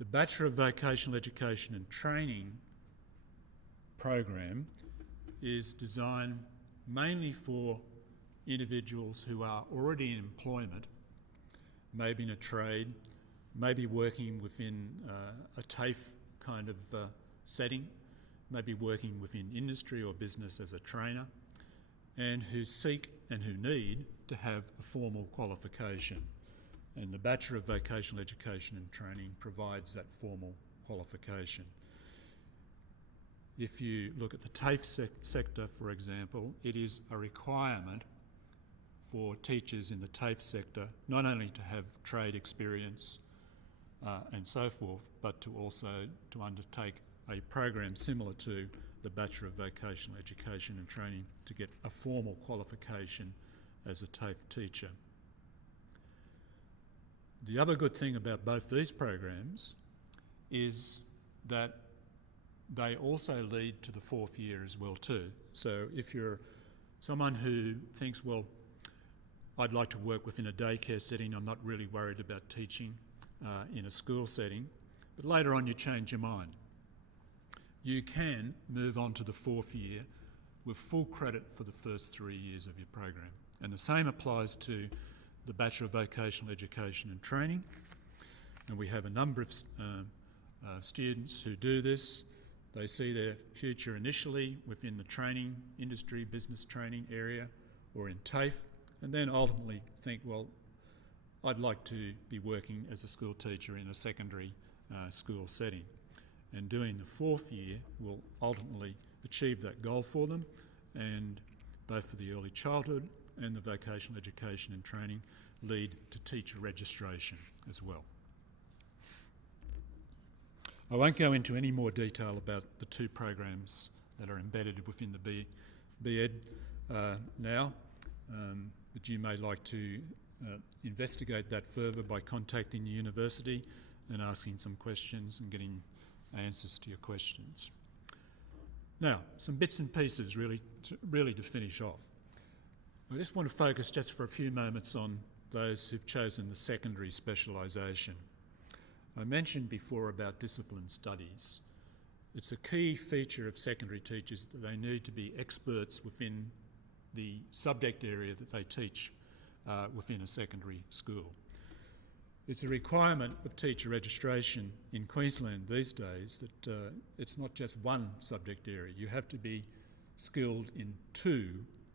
The Bachelor of Vocational Education and Training program is designed mainly for individuals who are already in employment, maybe in a trade, maybe working within a TAFE kind of setting, maybe working within industry or business as a trainer, and who seek and who need to have a formal qualification. And the Bachelor of Vocational Education and Training provides that formal qualification. If you look at the TAFE sector, for example, it is a requirement for teachers in the TAFE sector not only to have trade experience and so forth, but to also to undertake a program similar to the Bachelor of Vocational Education and Training to get a formal qualification as a TAFE teacher. The other good thing about both these programs is that they also lead to the fourth year as well too. So if you're someone who thinks, well, I'd like to work within a daycare setting, I'm not really worried about teaching in a school setting, but later on you change your mind. You can move on to the fourth year with full credit for the first 3 years of your program. And the same applies to the Bachelor of Vocational Education and Training. And we have a number of students who do this. They see their future initially within the training industry, business training area, or in TAFE, and then ultimately think, well, I'd like to be working as a school teacher in a secondary school setting. And doing the fourth year will ultimately achieve that goal for them, and both for the early childhood and the vocational education and training lead to teacher registration as well. I won't go into any more detail about the two programs that are embedded within the BEd now, but you may like to investigate that further by contacting the university and asking some questions and getting answers to your questions. Now, some bits and pieces really to finish off. I just want to focus just for a few moments on those who've chosen the secondary specialisation. I mentioned before about discipline studies. It's a key feature of secondary teachers that they need to be experts within the subject area that they teach within a secondary school. It's a requirement of teacher registration in Queensland these days that it's not just one subject area. You have to be skilled in two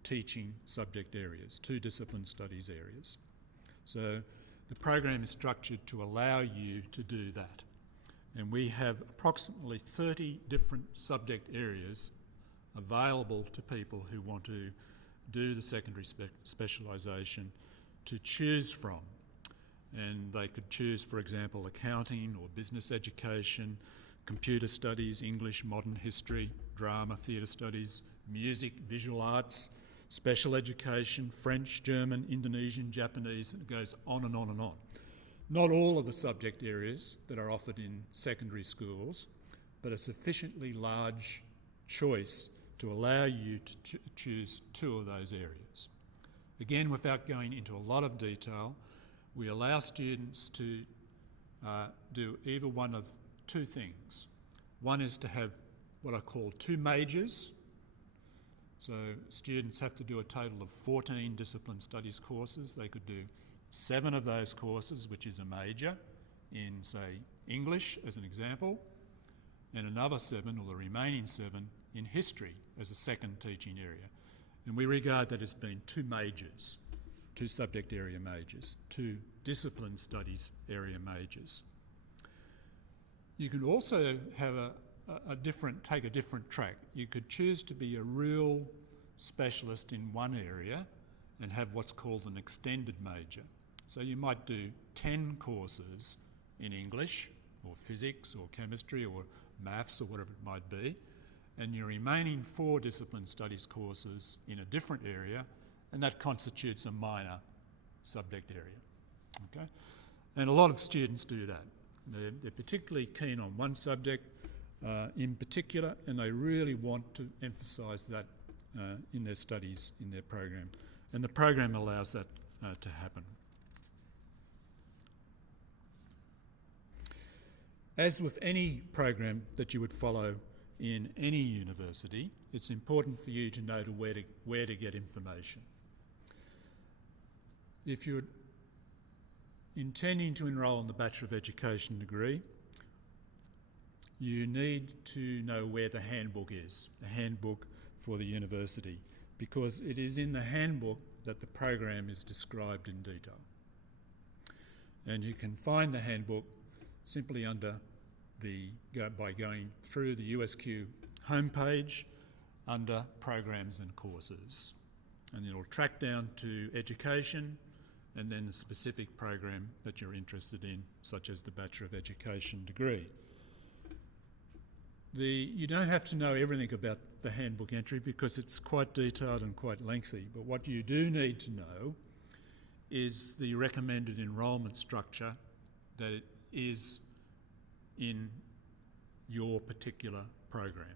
teaching subject areas, two discipline studies areas. So the program is structured to allow you to do that. And we have approximately 30 different subject areas available to people who want to do the secondary specialisation to choose from. And they could choose, for example, accounting or business education, computer studies, English, modern history, drama, theatre studies, music, visual arts, special education, French, German, Indonesian, Japanese, and it goes on and on and on. Not all of the subject areas that are offered in secondary schools, but a sufficiently large choice to allow you to choose two of those areas. Again, without going into a lot of detail, we allow students to do either one of two things. One is to have what are called two majors. So students have to do a total of 14 discipline studies courses. They could do 7 of those courses, which is a major, in, say, English as an example, and another 7, or the remaining 7, in history as a second teaching area. And we regard that as being two majors, two subject area majors, two discipline studies area majors. You can also have take a different track. You could choose to be a real specialist in one area and have what's called an extended major. So you might do 10 courses in English or physics or chemistry or maths or whatever it might be, and your remaining 4 discipline studies courses in a different area, and that constitutes a minor subject area. Okay? And a lot of students do that. They're particularly keen on one subject in particular, and they really want to emphasise that in their studies, in their program. And the program allows that to happen. As with any program that you would follow in any university, it's important for you to know where to get information. If you're intending to enrol in the Bachelor of Education degree, you need to know where the handbook is, the handbook for the university, because it is in the handbook that the program is described in detail. And you can find the handbook simply by going through the USQ homepage under Programs and Courses. And it'll track down to Education and then the specific program that you're interested in, such as the Bachelor of Education degree. You don't have to know everything about the handbook entry because it's quite detailed and quite lengthy, but what you do need to know is the recommended enrolment structure that it is in your particular program.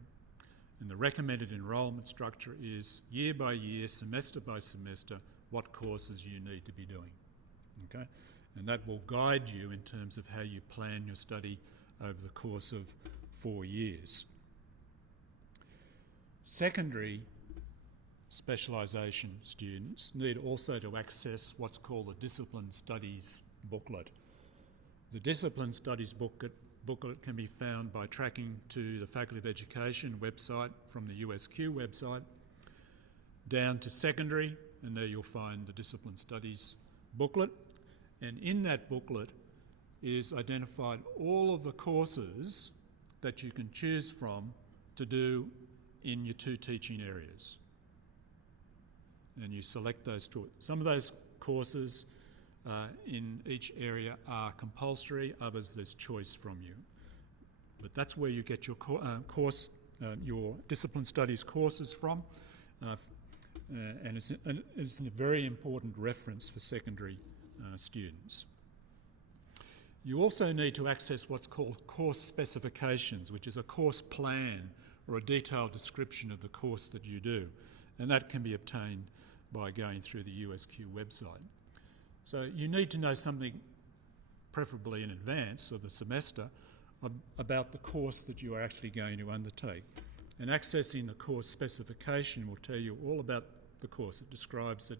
And the recommended enrolment structure is year by year, semester by semester, what courses you need to be doing. Okay? And that will guide you in terms of how you plan your study over the course of 4 years. Secondary specialisation students need also to access what's called the Discipline Studies booklet. The Discipline Studies booklet can be found by tracking to the Faculty of Education website from the USQ website down to secondary, and there you'll find the Discipline Studies booklet. And in that booklet is identified all of the courses that you can choose from to do in your 2 teaching areas. And you select those two. Some of those courses in each area are compulsory, others there's choice from you. But that's where you get your your Discipline Studies courses from, and it's a very important reference for secondary students. You also need to access what's called course specifications, which is a course plan or a detailed description of the course that you do, and that can be obtained by going through the USQ website. So you need to know something, preferably in advance of the semester, about the course that you are actually going to undertake. And accessing the course specification will tell you all about the course. It describes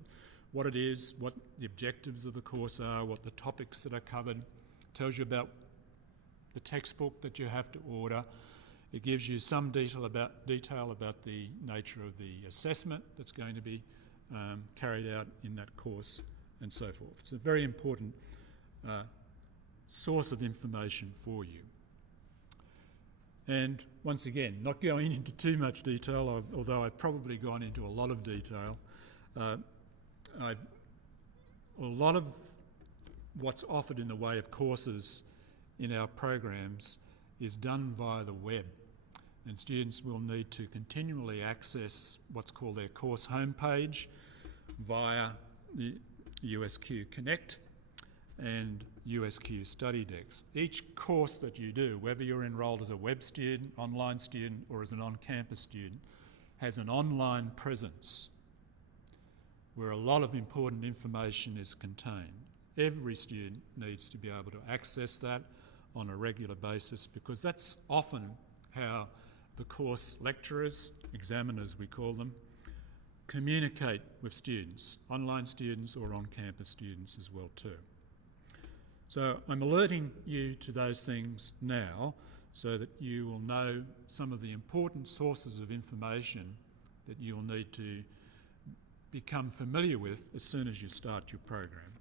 what it is, what the objectives of the course are, what the topics that are covered. It tells you about the textbook that you have to order. It gives you some detail about the nature of the assessment that's going to be carried out in that course and so forth. It's a very important source of information for you. And once again, not going into too much detail, although I've probably gone into a lot of detail, a lot of what's offered in the way of courses in our programs is done via the web. And students will need to continually access what's called their course homepage via the USQ Connect and USQ Study Decks. Each course that you do, whether you're enrolled as a web student, online student, or as an on-campus student, has an online presence where a lot of important information is contained. Every student needs to be able to access that on a regular basis because that's often how the course lecturers, examiners we call them, communicate with students, online students or on-campus students as well too. So I'm alerting you to those things now so that you will know some of the important sources of information that you'll need to become familiar with as soon as you start your program.